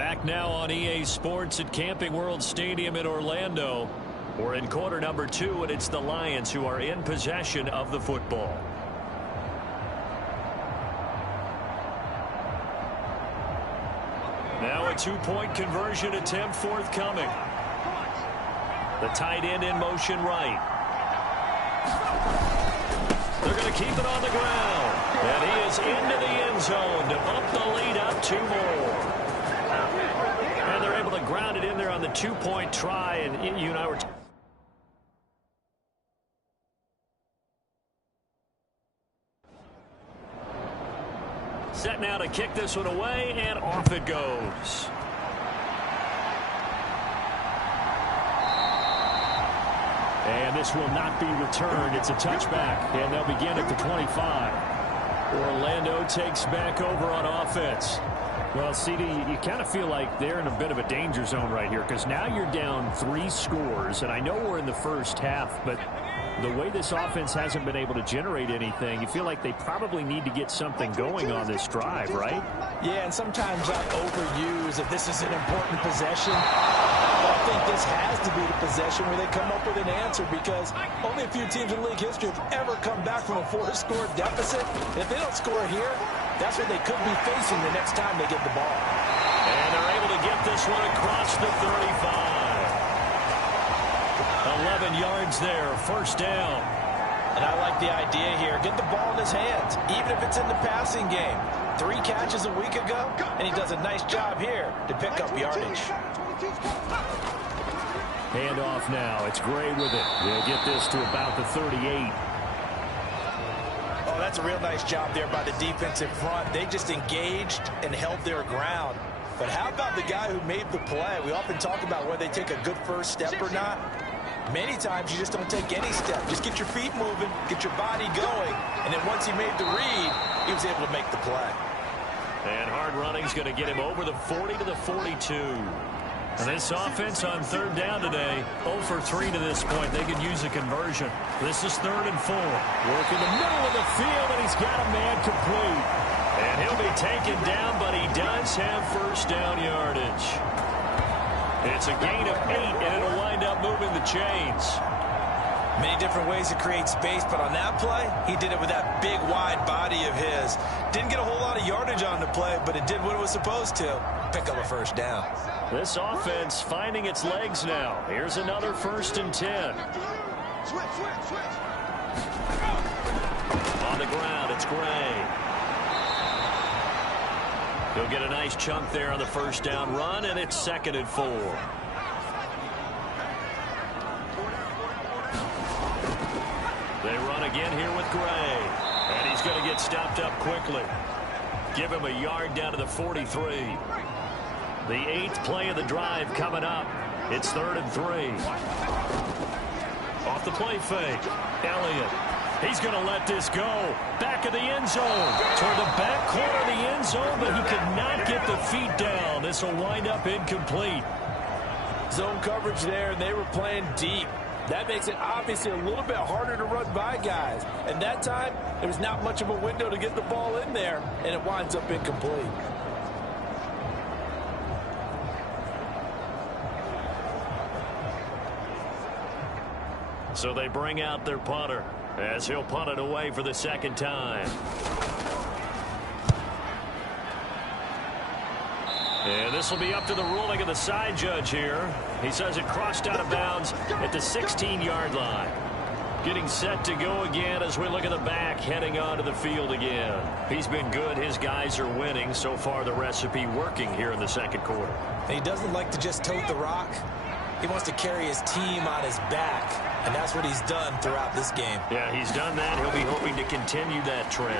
Back now on EA Sports at Camping World Stadium in Orlando. We're in quarter number 2, and it's the Lions who are in possession of the football. Now a two-point conversion attempt forthcoming. The tight end in motion right. They're going to keep it on the ground. And he is into the end zone to bump the lead up 2 more. And they're able to ground it in there on the two-point try. And you and I were set now to kick this one away, and off it goes. And this will not be returned. It's a touchback, and they'll begin at the 25. Orlando takes back over on offense. Well, CD, you kind of feel like they're in a bit of a danger zone right here because now you're down 3 scores, and I know we're in the first half, but the way this offense hasn't been able to generate anything, you feel like they probably need to get something going on this drive, right? Yeah, and sometimes I overuse if this is an important possession. But I think this has to be the possession where they come up with an answer because only a few teams in league history have ever come back from a 4-score deficit. And if they don't score here, that's what they could be facing the next time they get the ball. And they're able to get this one across the 35. 11 yards there, first down. And I like the idea here. Get the ball in his hands, even if it's in the passing game. 3 catches a week ago, and he does a nice job here to pick up yardage. Handoff now. It's Gray with it. They'll get this to about the 38. Oh, that's a real nice job there by the defensive front. They just engaged and held their ground. But how about the guy who made the play? We often talk about whether they take a good first step or not. Many times you just don't take any step. Just get your feet moving, get your body going, and then once he made the read, he was able to make the play. And hard running is going to get him over the 40 to the 42. And this offense on third down today, 0 for 3 to this point. They could use a conversion. This is 3rd and 4. Working the middle of the field, and he's got a man complete. And he'll be taken down, but he does have first down yardage. It's a gain of 8, and it'll wind up moving the chains. Many different ways to create space, but on that play, he did it with that big, wide body of his. Didn't get a whole lot of yardage on the play, but it did what it was supposed to. Pick up a first down. This offense finding its legs now. Here's another 1st and 10. On the ground, it's Gray. He'll get a nice chunk there on the first down run, and it's 2nd and 4. They run again here with Gray. And he's going to get stopped up quickly. Give him a yard down to the 43. The 8th play of the drive coming up. It's 3rd and 3. Off the play fake. Elliott. He's going to let this go. Back of the end zone. Toward the back corner of the end zone, but he could not get the feet down. This will wind up incomplete. Zone coverage there, and they were playing deep. That makes it obviously a little bit harder to run by guys. And that time, there was not much of a window to get the ball in there, and it winds up incomplete. So they bring out their punter as he'll punt it away for the 2nd time. And this will be up to the ruling of the side judge here. He says it crossed out of bounds at the 16-yard line. Getting set to go again as we look at the back, heading onto the field again. He's been good. His guys are winning. So far, the recipe working here in the 2nd quarter. He doesn't like to just tote the rock. He wants to carry his team on his back, and that's what he's done throughout this game. Yeah, he's done that. He'll be hoping to continue that trend.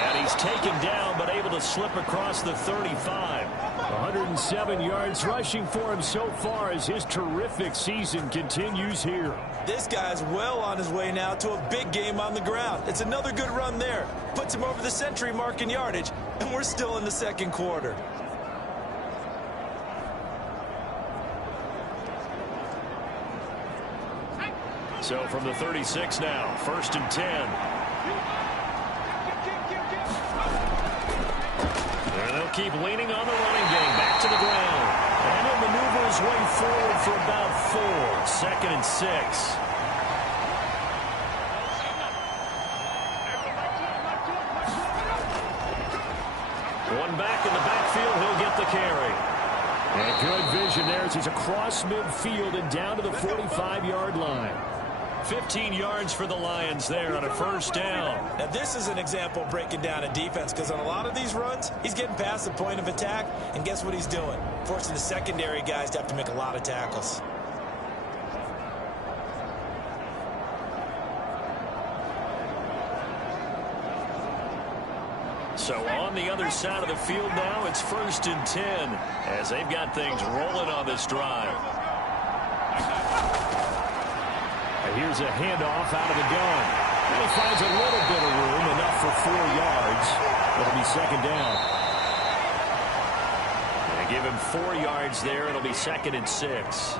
And he's taken down, but able to slip across the 35. 107 yards rushing for him so far as his terrific season continues here. This guy's well on his way now to a big game on the ground. It's another good run there. Puts him over the century mark in yardage, and we're still in the 2nd quarter. So from the 36 now, 1st and 10. keep leaning on the running game. Back to the ground. And he'll maneuver his way forward for about 4. 2nd and 6. One back in the backfield. He'll get the carry. And good vision there as he's across midfield and down to the 45-yard line. 15 yards for the Lions there on a 1st down. Now, this is an example of breaking down a defense, because on a lot of these runs, he's getting past the point of attack, and guess what he's doing? Forcing the secondary guys to have to make a lot of tackles. So on the other side of the field now, it's 1st and 10 as they've got things rolling on this drive. And here's a handoff out of the gun. And he finds a little bit of room, enough for 4 yards. It'll be 2nd down. And they give him 4 yards there. It'll be 2nd and 6.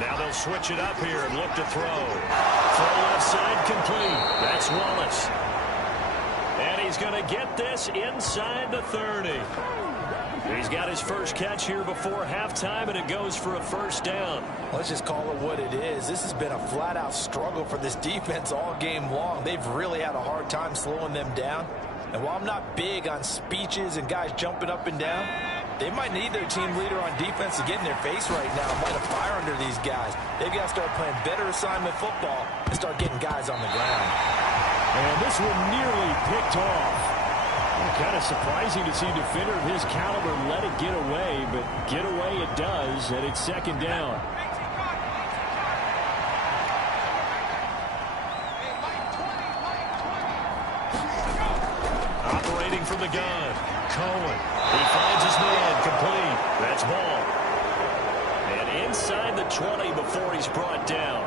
Now they'll switch it up here and look to throw. Throw left side complete. That's Wallace. And he's going to get this inside the 30. He's got his first catch here before halftime, and it goes for a 1st down. Let's just call it what it is. This has been a flat-out struggle for this defense all game long. They've really had a hard time slowing them down. And while I'm not big on speeches and guys jumping up and down, they might need their team leader on defense to get in their face right now and light a fire under these guys. They've got to start playing better assignment football and start getting guys on the ground. And this one nearly picked off. Kind of surprising to see a defender of his caliber let it get away, but get away it does, and it's 2nd down. Operating from the gun, Cohen. He finds his man, complete. That's ball. And inside the 20 before he's brought down.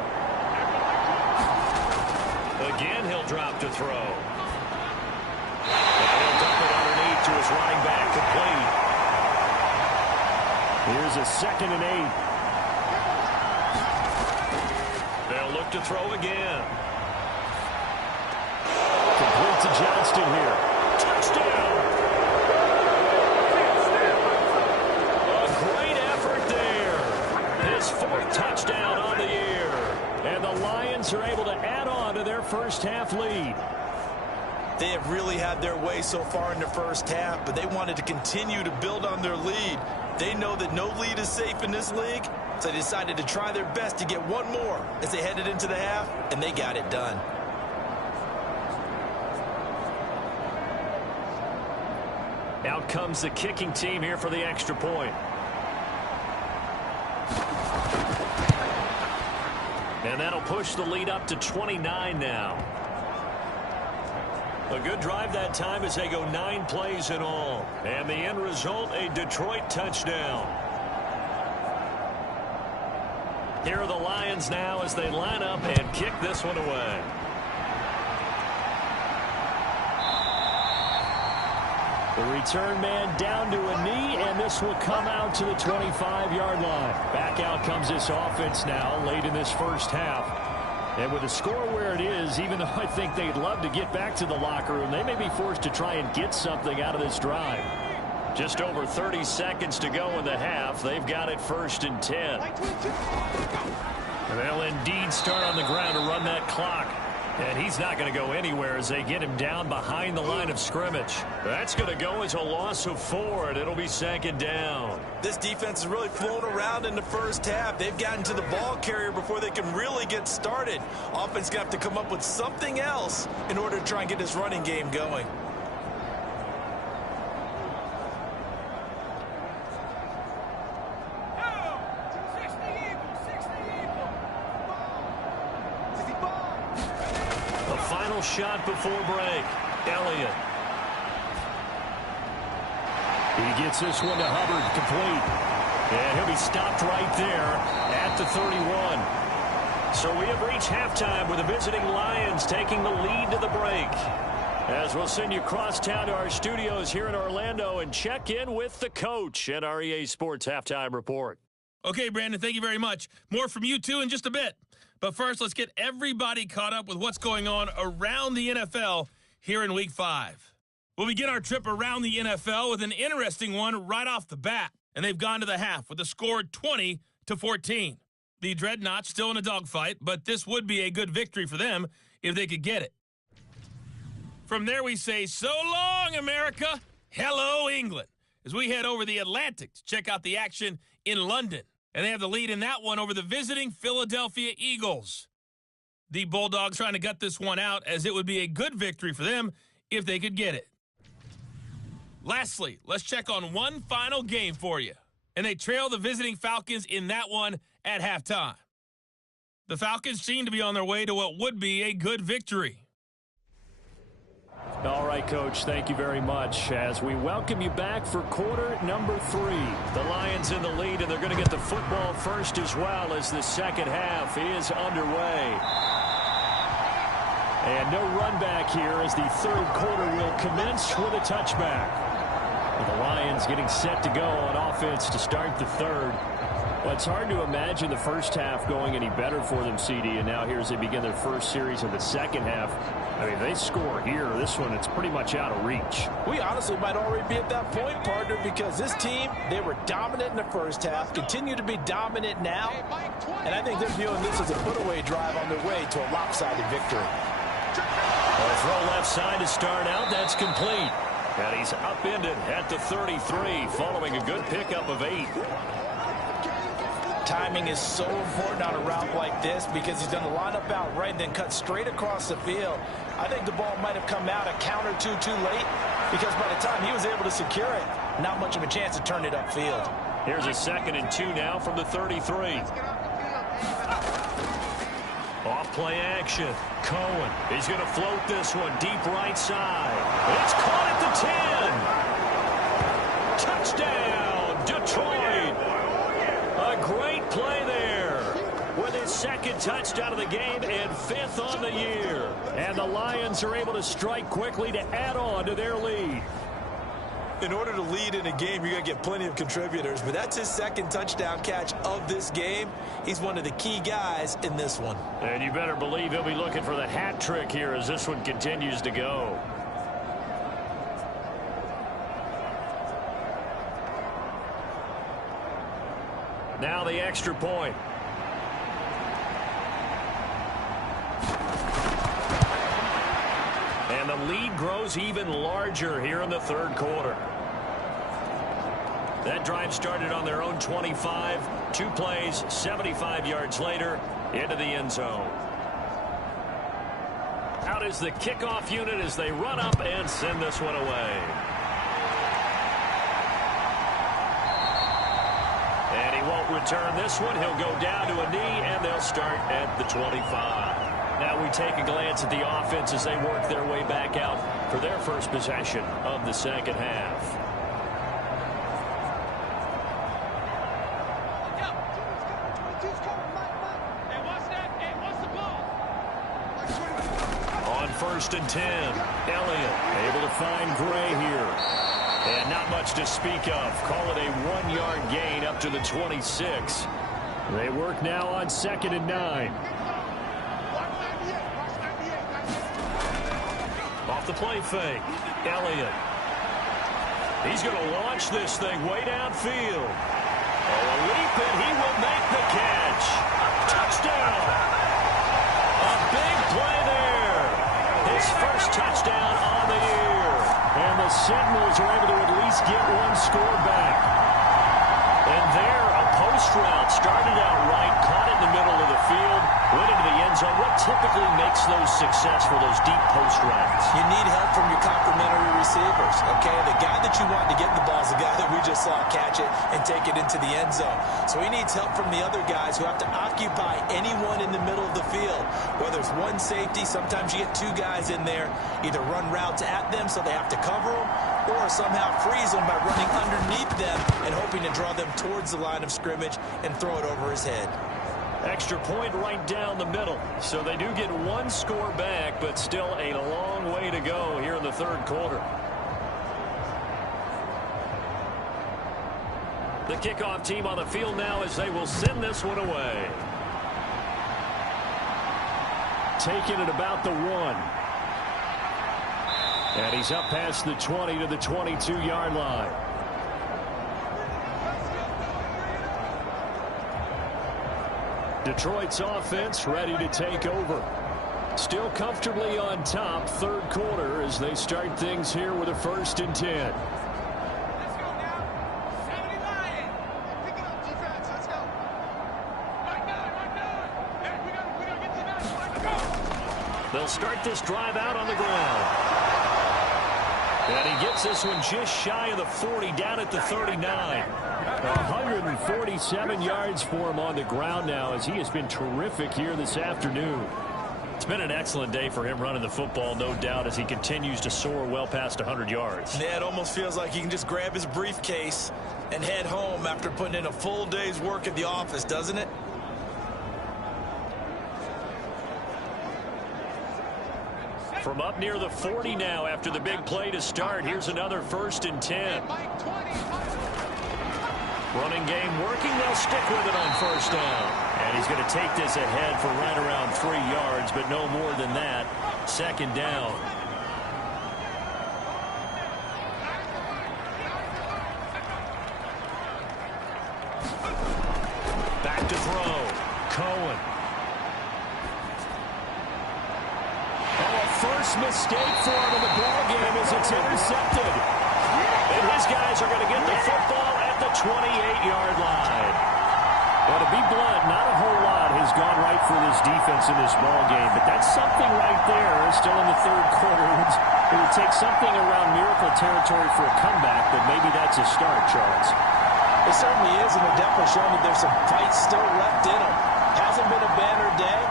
Again, he'll drop to throw. And he'll dump it underneath to his running back, complete. Here's a 2nd and 8. They'll look to throw again. Complete to Johnston here. Touchdown! A great effort there. His 4th touchdown on the year. And the Lions are able to add on to their first half lead. They have really had their way so far in the first half, but they wanted to continue to build on their lead. They know that no lead is safe in this league, so they decided to try their best to get one more as they headed into the half, and they got it done. Out comes the kicking team here for the extra point. And that'll push the lead up to 29 now. A good drive that time as they go 9 plays in all. And the end result, a Detroit touchdown. Here are the Lions now as they line up and kick this one away. The return man down to a knee, and this will come out to the 25-yard line. Back out comes this offense now late in this first half. And with the score where it is, even though I think they'd love to get back to the locker room, they may be forced to try and get something out of this drive. Just over 30 seconds to go in the half. They've got it 1st and 10. And they'll indeed start on the ground to run that clock. And he's not going to go anywhere as they get him down behind the line of scrimmage. That's going to go as a loss of 4, and it'll be 2nd down. This defense has really flown around in the first half. They've gotten to the ball carrier before they can really get started. Offense going to have to come up with something else in order to try and get this running game going. Shot before break. Elliott. He gets this one to Hubbard, complete. And he'll be stopped right there at the 31. So we have reached halftime with the visiting Lions taking the lead to the break. As we'll send you across town to our studios here in Orlando and check in with the coach at our EA Sports Halftime Report. Okay, Brandon, thank you very much. More from you, too, in just a bit. But first, let's get everybody caught up with what's going on around the NFL here in Week 5. We'll begin our trip around the NFL with an interesting one right off the bat. And they've gone to the half with a score 20-14. The Dreadnoughts still in a dogfight, but this would be a good victory for them if they could get it. From there, we say, so long, America. Hello, England. As we head over the Atlantic to check out the action in London. And they have the lead in that one over the visiting Philadelphia Eagles. The Bulldogs trying to gut this one out, as it would be a good victory for them if they could get it. Lastly, let's check on one final game for you. And they trail the visiting Falcons in that one at halftime. The Falcons seem to be on their way to what would be a good victory. All right, Coach, thank you very much. As we welcome you back for quarter number 3. The Lions in the lead, and they're going to get the football first as well as the second half is underway. And no run back here as the third quarter will commence with a touchback. The Lions getting set to go on offense to start the third. Well, it's hard to imagine the first half going any better for them, CD, and now here as they begin their first series of the second half. I mean, they score here. This one, it's pretty much out of reach. We honestly might already be at that point, partner, because this team, they were dominant in the first half, continue to be dominant now, and I think they're viewing this as a put-away drive on their way to a lopsided victory. A throw left side to start out. That's complete. And he's upended at the 33, following a good pickup of 8. Timing is so important on a route like this because he's going to line up out right and then cut straight across the field. I think the ball might have come out a count or two too late because by the time he was able to secure it, not much of a chance to turn it upfield. Here's a 2nd and 2 now from the 33. Off play action. Cohen. He's going to float this one deep right side. It's caught at the 10. Touchdown, Detroit. A great play there with his 2nd touchdown of the game and 5th on the year. And the Lions are able to strike quickly to add on to their lead. In order to lead in a game, you're going to get plenty of contributors, but that's his 2nd touchdown catch of this game. He's one of the key guys in this one. And you better believe he'll be looking for the hat trick here as this one continues to go. Now the extra point. And the lead grows even larger here in the third quarter. That drive started on their own 25. 2 plays, 75 yards later, into the end zone. Out is the kickoff unit as they run up and send this one away. And he won't return this one. He'll go down to a knee, and they'll start at the 25. Now we take a glance at the offense as they work their way back out for their first possession of the second half. On 1st and 10, Elliott able to find Gray here. And not much to speak of. Call it a 1-yard gain up to the 26. They work now on 2nd and 9. Off the play fake. Elliott. He's going to launch this thing way downfield. Oh, a leap, and he will make the catch. Touchdown. A big play there. His first touchdown on the year. And the Sentinels are able to at least get one score back. And there, a post route started out right, caught it in the middle of the field, went into the end zone. What typically makes those successful, those deep post routes? You need help from your complementary receivers, okay? The guy that you want to get the ball is the guy that we just saw catch it and take it into the end zone. So he needs help from the other guys who have to occupy anyone in the middle of the field. Whether it's one safety, sometimes you get 2 guys in there, either run routes at them so they have to cover them, or somehow freeze them by running underneath them and hoping to draw them towards the line of scrimmage and throw it over his head. Extra point right down the middle. So they do get one score back, but still a long way to go here in the third quarter. The kickoff team on the field now as they will send this one away. Taking it about the 1. And he's up past the 20 to the 22-yard line. Detroit's offense ready to take over. Still comfortably on top, third quarter, as they start things here with a 1st and 10. They'll start this drive out on the ground. And he gets this one just shy of the 40, down at the 39. 147 yards for him on the ground now, as he has been terrific here this afternoon. It's been an excellent day for him running the football, no doubt, as he continues to soar well past 100 yards. Yeah, it almost feels like he can just grab his briefcase and head home after putting in a full day's work at the office, doesn't it? From up near the 40 now after the big play to start. Here's another 1st and 10. Running game working. They'll stick with it on 1st down. And he's going to take this ahead for right around 3 yards, but no more than that. 2nd down. Back to throw. Cohen. First mistake for him in the ball game as it's intercepted. And his guys are going to get the football at the 28-yard line. Well, to be blunt, not a whole lot has gone right for this defense in this ball game, but that's something right there. Still in the third quarter. It would take something around miracle territory for a comeback, but maybe that's a start, Charles. It certainly is, and they're definitely showing that there's some fight still left in them. Hasn't been a banner day.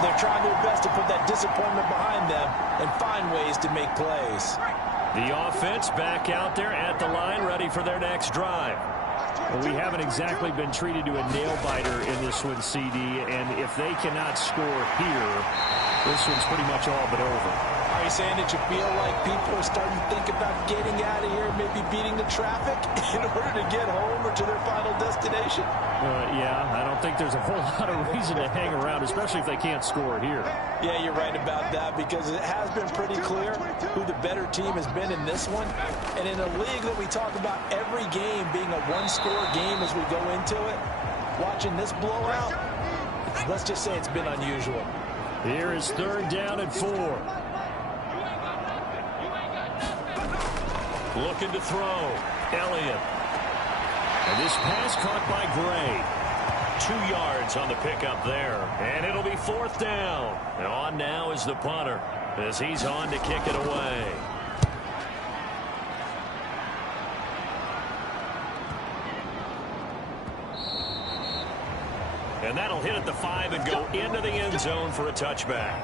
They're trying their best to put that disappointment behind them and find ways to make plays. The offense back out there at the line, ready for their next drive. Well, we haven't exactly been treated to a nail-biter in this one, CD, and if they cannot score here, this one's pretty much all but over. Are you saying that you feel like people are starting to think about getting out of here, maybe beating the traffic in order to get home or to their final destination? Yeah, I don't think there's a whole lot of reason to hang around, especially if they can't score here. Yeah, you're right about that, because it has been pretty clear who the better team has been in this one. And in a league that we talk about every game being a one-score game as we go into it, watching this blowout, let's just say it's been unusual. Here is 3rd down and 4. Looking to throw. Elliott. And this pass caught by Gray. 2 yards on the pickup there. And it'll be 4th down. And on now is the punter as he's on to kick it away. And that'll hit at the 5 and go into the end zone for a touchback.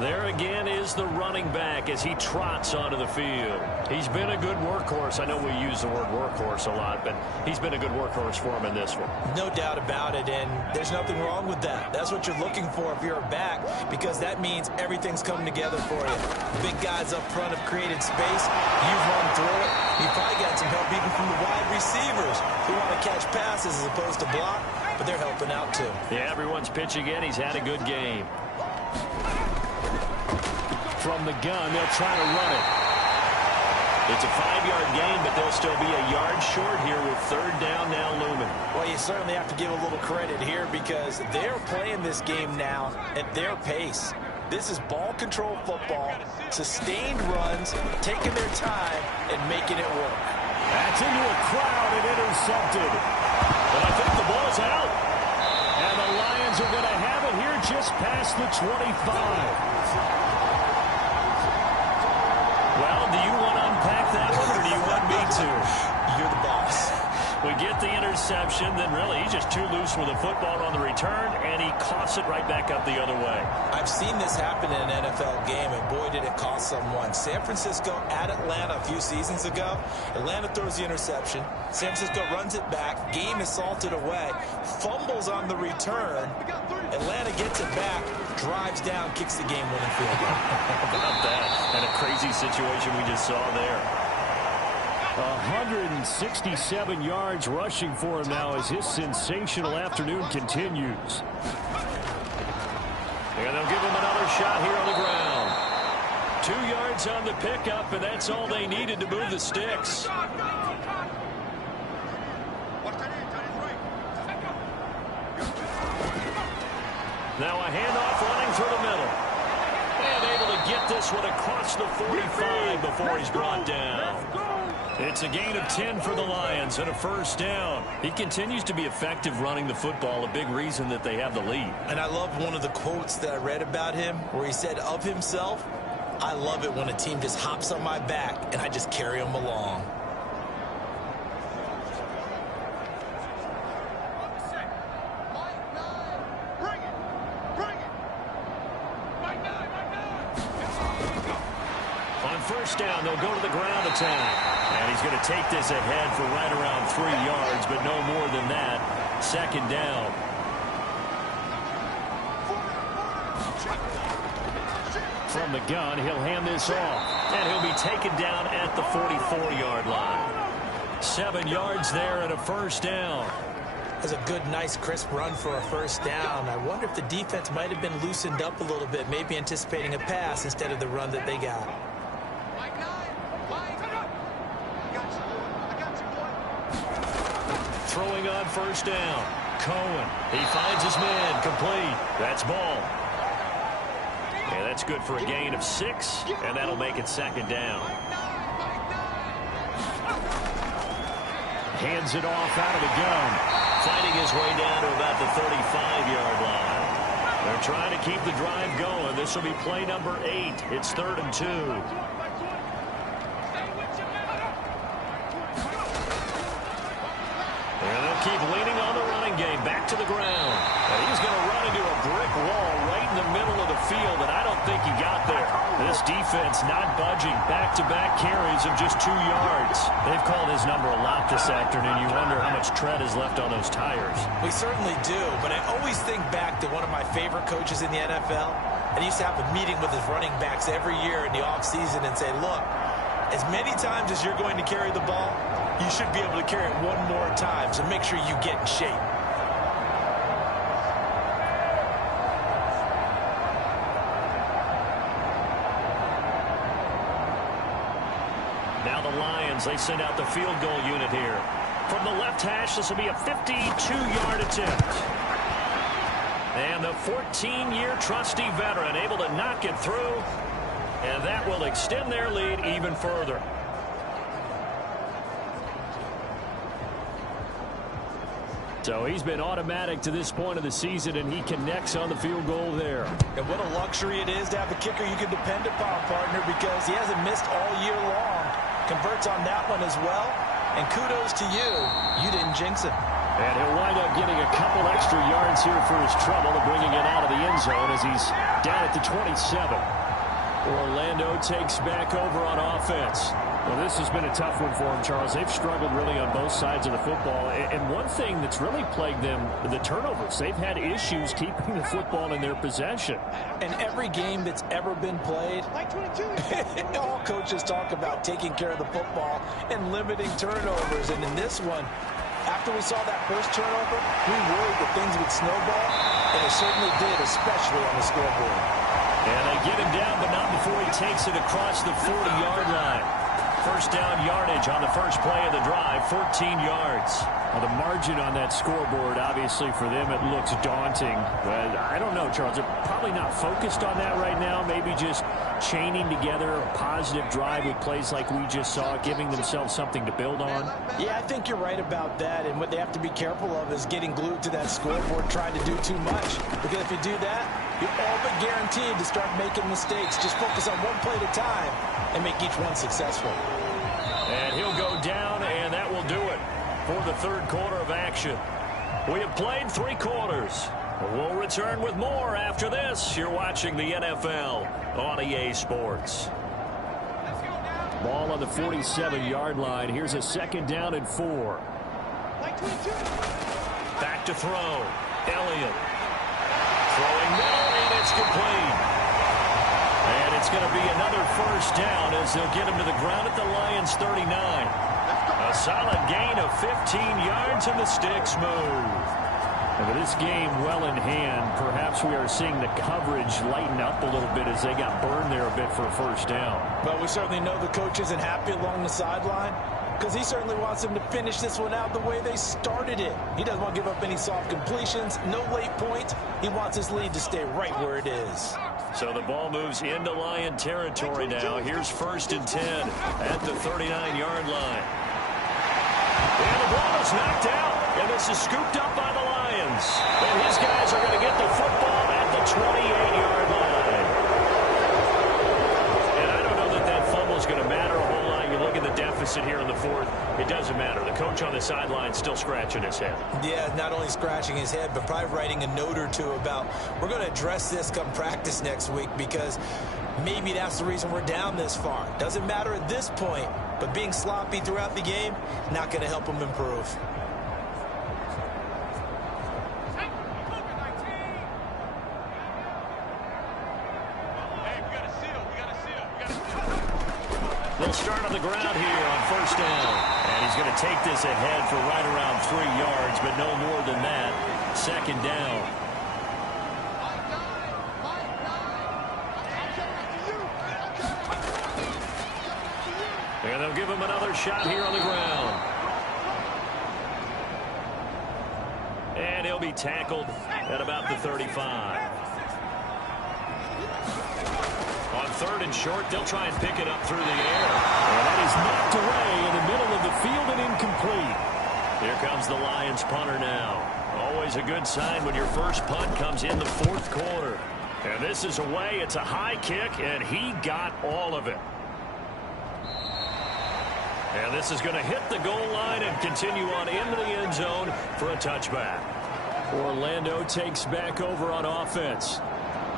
There again is the running back as he trots onto the field. He's been a good workhorse. I know we use the word workhorse a lot, but he's been a good workhorse for him in this one. No doubt about it, and there's nothing wrong with that. That's what you're looking for if you're a back, because that means everything's coming together for you. Big guys up front have created space. You've run through it. You've probably got some help even from the wide receivers who want to catch passes as opposed to block, but they're helping out too. Yeah, everyone's pitching in. He's had a good game. From the gun, they'll try to run it. It's a 5-yard gain, but they'll still be a yard short here with 3rd down now looming. Well, you certainly have to give a little credit here because they're playing this game now at their pace. This is ball control football, sustained runs, taking their time and making it work. That's into a crowd and intercepted. But I think the ball's out. And the Lions are going to have it here just past the 25. Well, do you want to unpack that one, or do you want me to? You're the boss. We get the interception, then really he's just too loose with the football on the return, and he coughs it right back up the other way. I've seen this happen in an NFL game, and boy, did it cost someone. San Francisco at Atlanta a few seasons ago. Atlanta throws the interception. San Francisco runs it back. Game is salted away. Fumbles on the return. Atlanta gets it back, drives down, kicks the game-winning field goal. How about that? And a crazy situation we just saw there. 167 yards rushing for him now as his sensational afternoon continues. And they'll give him another shot here on the ground. 2 yards on the pickup, and that's all they needed to move the sticks. Now a handoff running through the middle. And able to get this one across the 45 before he's brought down. It's a gain of 10 for the Lions and a first down. He continues to be effective running the football, a big reason that they have the lead. And I love one of the quotes that I read about him where he said of himself, "I love it when a team just hops on my back and I just carry them along." On first down, they'll go to the ground attack. And he's going to take this ahead for right around 3 yards, but no more than that. Second down. From the gun, he'll hand this off. And he'll be taken down at the 44-yard line. 7 yards there and a first down. That's a good, nice, crisp run for a first down. I wonder if the defense might have been loosened up a little bit, maybe anticipating a pass instead of the run that they got. Throwing on first down. Cohen. He finds his man. Complete. That's ball. And that's good for a gain of 6, and that'll make it second down. Hands it off out of the gun. Fighting his way down to about the 35-yard line. They're trying to keep the drive going. This will be play number 8. It's 3rd and 2. And they'll keep leaning on the running game. Back to the ground. And he's going to run into a brick wall right in the middle of the field, and I don't think he got there. This defense not budging. Back-to-back carries of just 2 yards. They've called his number a lot this afternoon. You wonder how much tread is left on those tires. We certainly do, but I always think back to one of my favorite coaches in the NFL. And he used to have a meeting with his running backs every year in the offseason and say, look, as many times as you're going to carry the ball, you should be able to carry it one more time, so make sure you get in shape. Now the Lions, they send out the field goal unit here. From the left hash, this will be a 52-yard attempt. And the 14-year trusty veteran able to knock it through, and that will extend their lead even further. So he's been automatic to this point of the season, and he connects on the field goal there. And what a luxury it is to have a kicker you can depend upon, partner, because he hasn't missed all year long. Converts on that one as well. And kudos to you. You didn't jinx him. And he'll wind up getting a couple extra yards here for his trouble and bringing it out of the end zone as he's down at the 27. Orlando takes back over on offense. Well, this has been a tough one for them, Charles. They've struggled really on both sides of the football. And one thing that's really plagued them, the turnovers. They've had issues keeping the football in their possession. And every game that's ever been played, all coaches talk about taking care of the football and limiting turnovers. And in this one, after we saw that first turnover, we worried that things would snowball, and it certainly did, especially on the scoreboard. And they get him down, but not before he takes it across the 40-yard line. First down yardage on the first play of the drive, 14 yards. Well, the margin on that scoreboard, obviously, for them, it looks daunting. But I don't know, Charles. They're probably not focused on that right now. Maybe just chaining together a positive drive with plays like we just saw, giving themselves something to build on. Yeah, I think you're right about that. And what they have to be careful of is getting glued to that scoreboard, trying to do too much. Because if you do that, you're all but guaranteed to start making mistakes. Just focus on one play at a time and make each one successful. And he'll go down, and that will do it for the third quarter of action. We have played 3 quarters. We'll return with more after this. You're watching the NFL on EA Sports. Ball on the 47-yard line. Here's a second down and 4. Back to throw. Elliott. Throwing middle, and it's complete. And it's going to be another first down as they'll get him to the ground at the Lions' 39. A solid gain of 15 yards, and the sticks move. And with this game well in hand, perhaps we are seeing the coverage lighten up a little bit as they got burned there a bit for a first down. But we certainly know the coach isn't happy along the sideline because he certainly wants them to finish this one out the way they started it. He doesn't want to give up any soft completions, no late points. He wants his lead to stay right where it is. So the ball moves into Lion territory now. Here's 1st and 10 at the 39-yard line. And the ball is knocked out, and this is scooped up by the Lions. And his guys are going to get the football at the 28-yard line. And I don't know that that fumble is going to matter a whole lot. You look at the deficit here in the 4th. It doesn't matter. The coach on the sideline still scratching his head. Yeah, not only scratching his head, but probably writing a note or two about we're going to address this come practice next week because maybe that's the reason we're down this far. Doesn't matter at this point, but being sloppy throughout the game, not going to help him improve. They'll start on the ground here on 1st down. And he's going to take this ahead for right around 3 yards, but no more than that. 2nd down. And they'll give him another shot here on the ground. And he'll be tackled at about the 35. On 3rd and short, they'll try and pick it up through the air. And that is knocked away in the middle of the field and incomplete. Here comes the Lions punter now. Always a good sign when your first punt comes in the 4th quarter. And this is away. It's a high kick, and he got all of it. And this is going to hit the goal line and continue on into the end zone for a touchback. Orlando takes back over on offense.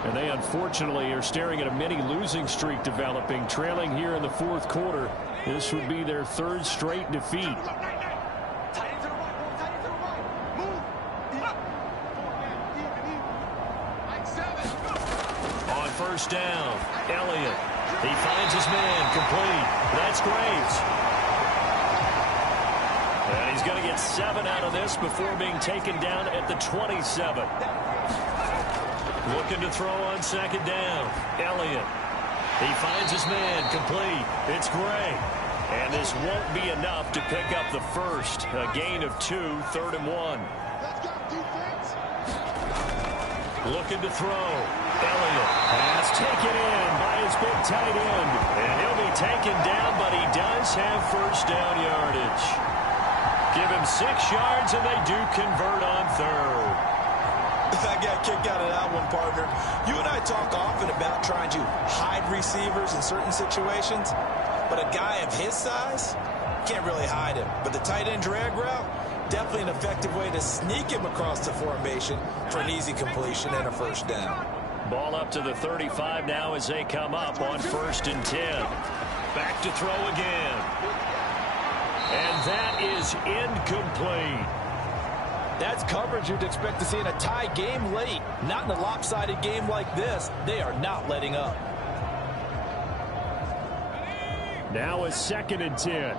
And they unfortunately are staring at a mini losing streak developing, trailing here in the 4th quarter. This would be their 3rd straight defeat. On 1st down, Elliott. He finds his man, complete. That's Graves. And he's going to get 7 out of this before being taken down at the 27. Looking to throw on 2nd down. Elliott. He finds his man, complete. It's Gray. And this won't be enough to pick up the first. A gain of 2, 3rd and 1. Looking to throw. Elliott. Pass taken in by his big tight end. And he'll be taken down, but he does have 1st down yardage. Give him 6 yards, and they do convert on 3rd. I got kicked out of that one, partner. You and I talk often about trying to hide receivers in certain situations, but a guy of his size can't really hide him. But the tight end drag route, definitely an effective way to sneak him across the formation for an easy completion and a 1st down. Ball up to the 35 now as they come up on 1st and 10. Back to throw again. And that is incomplete. That's coverage you'd expect to see in a tie game late. Not in a lopsided game like this. They are not letting up. Now a 2nd and 10.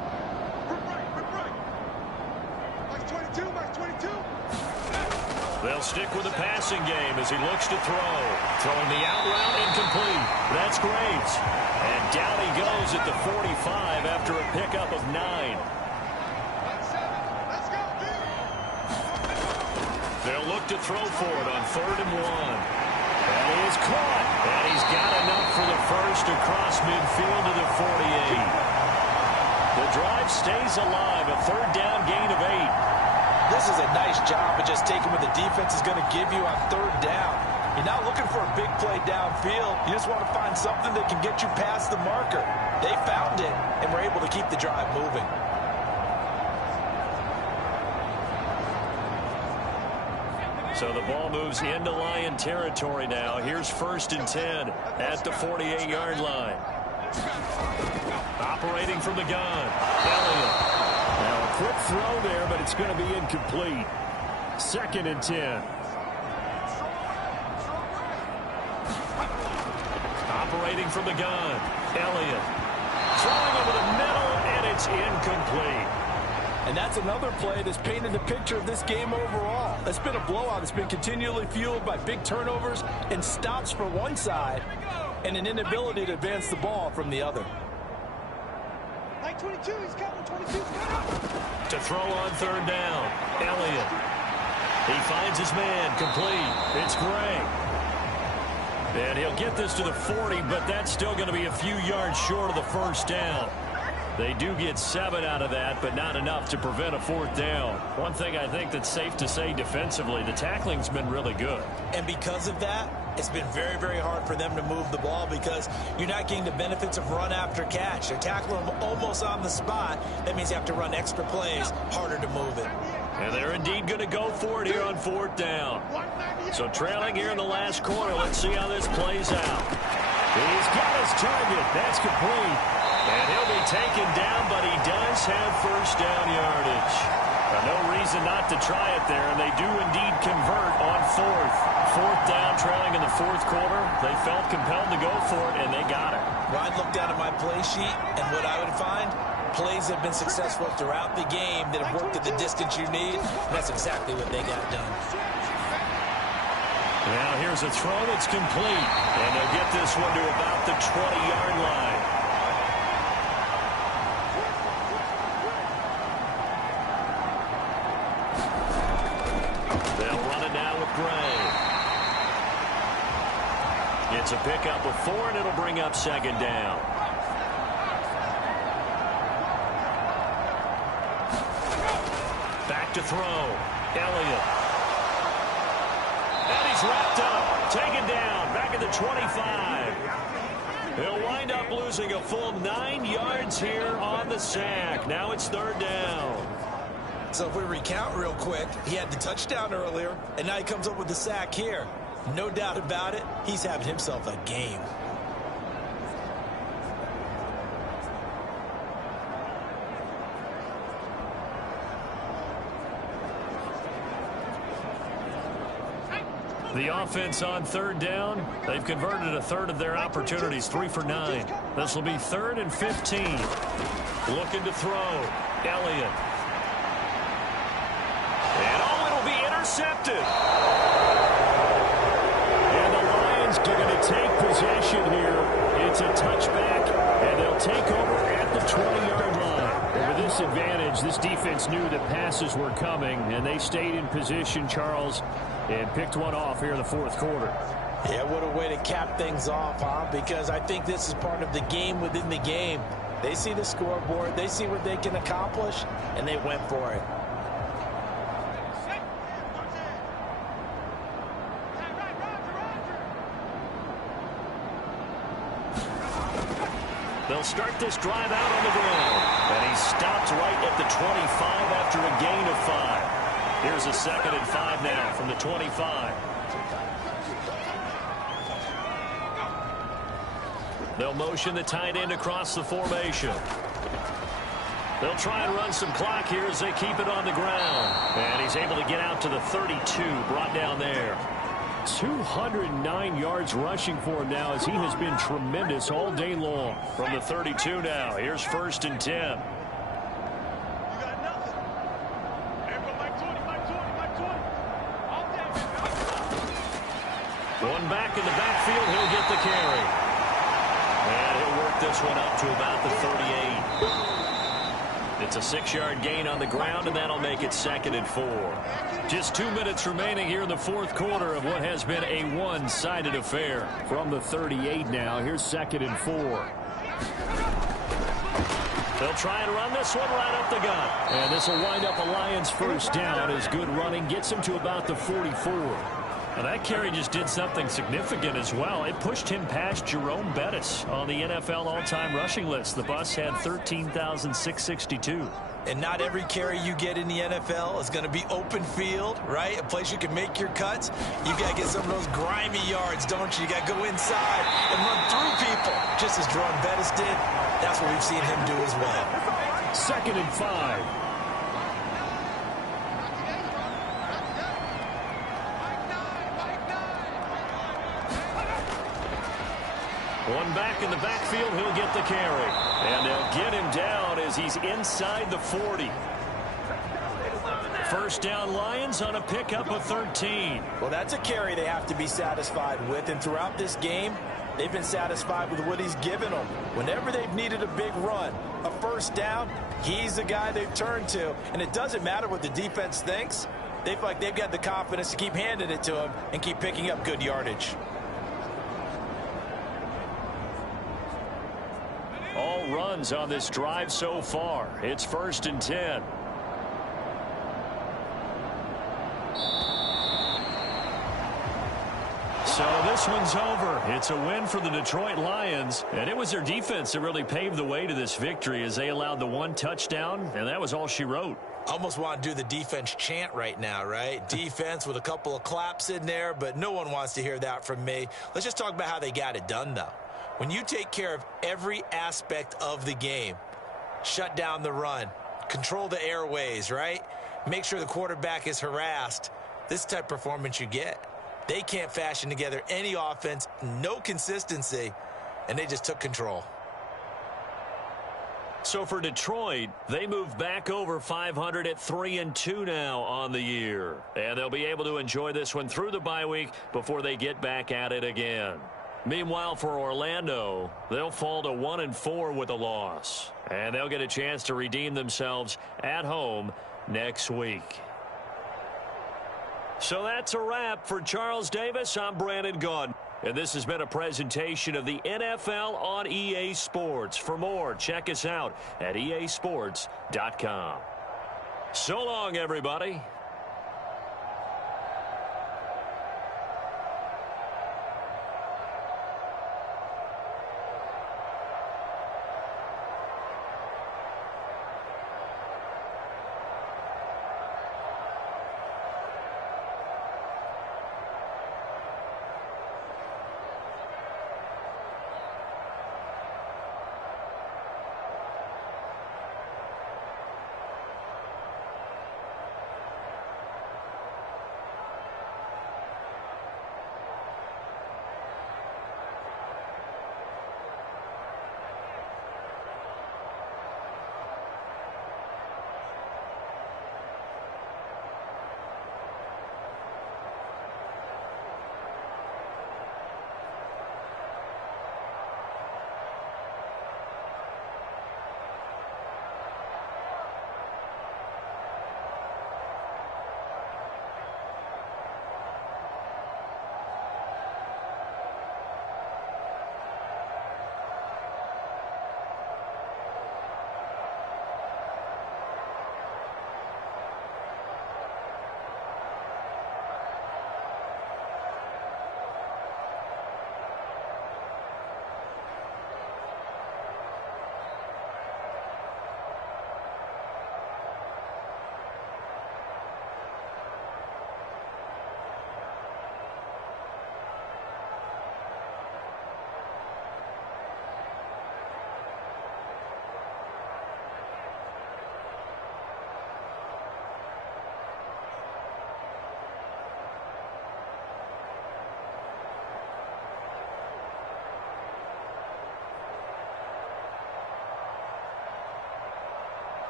They'll stick with the passing game as he looks to throw. Throwing the out route incomplete. That's Graves. And down he goes at the 45 after a pickup of 9. They'll look to throw for it on 3rd and 1. And he is caught. And he's got enough for the first across midfield to the 48. The drive stays alive. A 3rd down gain of 8. This is a nice job of just taking what the defense is going to give you on 3rd down. You're not looking for a big play downfield. You just want to find something that can get you past the marker. They found it and were able to keep the drive moving. So the ball moves into Lion territory now. Here's 1st and 10 at the 48-yard line. Operating from the gun. Elliott. Now a quick throw there, but it's going to be incomplete. 2nd and 10. Operating from the gun. Elliott. Throwing over the middle, and it's incomplete. And that's another play that's painted the picture of this game overall. It's been a blowout. It's been continually fueled by big turnovers and stops for one side and an inability to advance the ball from the other. 22, he's coming. 22's coming. To throw on third down, Elliott. He finds his man, complete. It's Gray. And he'll get this to the 40, but that's still going to be a few yards short of the first down. They do get 7 out of that, but not enough to prevent a fourth down. One thing I think that's safe to say defensively, the tackling's been really good. And because of that, it's been very, very hard for them to move the ball because you're not getting the benefits of run after catch. They're tackling them almost on the spot. That means you have to run extra plays, harder to move it. And they're indeed going to go for it here on fourth down. So trailing here in the last quarter, let's see how this plays out. He's got his target. That's complete. And he'll be taken down, but he does have first down yardage. No reason not to try it there, and they do indeed convert on fourth. Fourth down, trailing in the fourth quarter. They felt compelled to go for it, and they got it. Well, I'd look down at my play sheet, and what I would find, plays have been successful throughout the game that have worked at the distance you need, and that's exactly what they got done. Now here's a throw that's complete, and they'll get this one to about the 20-yard line. They'll run it now with Gray. It's a pickup of 4, and it'll bring up second down. Back to throw. Elliott. And he's wrapped up. Taken down. Back at the 25. He'll wind up losing a full 9 yards here on the sack. Now it's third down. So if we recount real quick, he had the touchdown earlier, and now he comes up with the sack here. No doubt about it, he's having himself a game. The offense on third down, they've converted a third of their opportunities, 3 for 9. This will be 3rd and 15. Looking to throw. Elliott. And it'll be intercepted. And the Lions are going to take possession here. It's a touchback, and they'll take over at the 20-yard line. And with this advantage, this defense knew that passes were coming, and they stayed in position, Charles, and picked one off here in the fourth quarter. Yeah, what a way to cap things off, huh? Because I think this is part of the game within the game. They see the scoreboard, they see what they can accomplish, and they went for it. They'll start this drive out on the ground. And he stopped right at the 25 after a gain of 5. Here's a 2nd and 5 now from the 25. They'll motion the tight end across the formation. They'll try and run some clock here as they keep it on the ground. And he's able to get out to the 32, brought down there. 209 yards rushing for him now as he has been tremendous all day long. From the 32 now, here's 1st and 10. One back in the backfield, he'll get the carry. And he'll work this one up to about the 38. It's a 6-yard gain on the ground, and that'll make it 2nd and 4. Just 2 minutes remaining here in the fourth quarter of what has been a one-sided affair. From the 38 now, here's 2nd and 4. They'll try and run this one right up the gut. And this will wind up a Lions first down as good running gets him to about the 44. Now that carry just did something significant as well. It pushed him past Jerome Bettis on the NFL all-time rushing list. The Bucs had 13,662. And not every carry you get in the NFL is going to be open field, right? A place you can make your cuts. You got to get some of those grimy yards, don't you? You got to go inside and run through people, just as Jerome Bettis did. That's what we've seen him do as well. 2nd and 5. One back in the backfield, he'll get the carry. And they'll get him down as he's inside the 40. First down Lions on a pickup of 13. Well, that's a carry they have to be satisfied with, and throughout this game, they've been satisfied with what he's given them. Whenever they've needed a big run, a first down, he's the guy they've turned to. And it doesn't matter what the defense thinks. They feel like they've got the confidence to keep handing it to him and keep picking up good yardage. All runs on this drive so far. It's 1st and 10. So this one's over. It's a win for the Detroit Lions, and it was their defense that really paved the way to this victory as they allowed the 1 touchdown, and that was all she wrote. Almost want to do the defense chant right now, right? Defense with a couple of claps in there, but no one wants to hear that from me. Let's just talk about how they got it done, though. When you take care of every aspect of the game, shut down the run, control the airways, right? Make sure the quarterback is harassed. This type of performance you get. They can't fashion together any offense, no consistency, and they just took control. So for Detroit, they move back over 500 at 3-2 now on the year. And they'll be able to enjoy this one through the bye week before they get back at it again. Meanwhile, for Orlando, they'll fall to 1-4 with a loss. And they'll get a chance to redeem themselves at home next week. So that's a wrap. For Charles Davis, I'm Brandon Gaudin. And this has been a presentation of the NFL on EA Sports. For more, check us out at easports.com. So long, everybody.